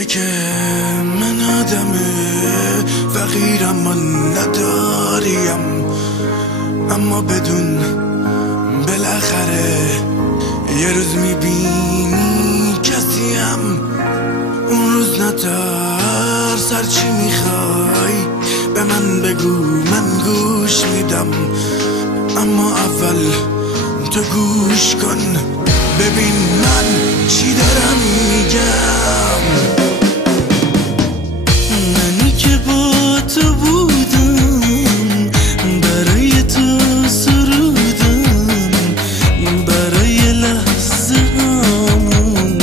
درسته که من آدم فقیرم و نداریم، اما بدون بالاخره یه روز میبینی کسیم. اون روز نترس، هرچی میخوای به من بگو، من گوش میدم. اما اول تو گوش کن، ببین من چی دارم میگم. منی که با تو بودم، برای تو سرودم، برای لحظه همون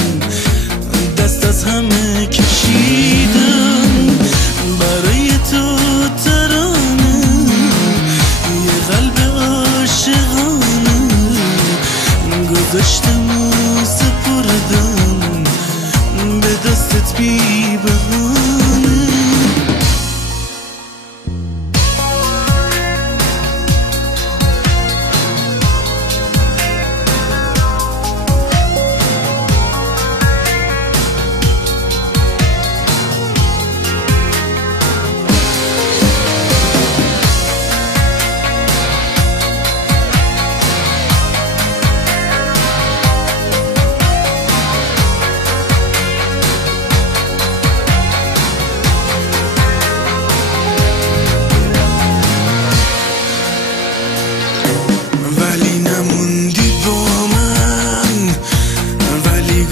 دست از همه کشیدم، برای تو ترانه یه قلب عاشقانه گذاشتم و سپردم به دستت بی بهانه.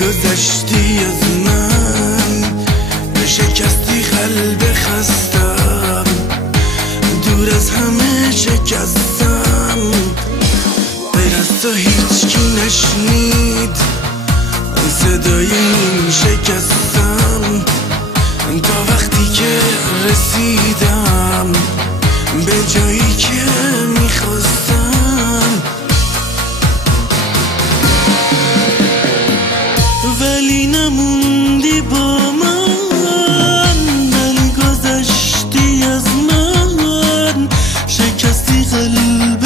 گذشتی از من، شکستی قلب خستم، دور از همه شکستم. غیر از تو هیچکی نشنید صدای این شکستم، تا وقتی که رسیدم به جایی که میخواستم. ولی نموندی با من، ولی گذشتی از من، شکستی قلب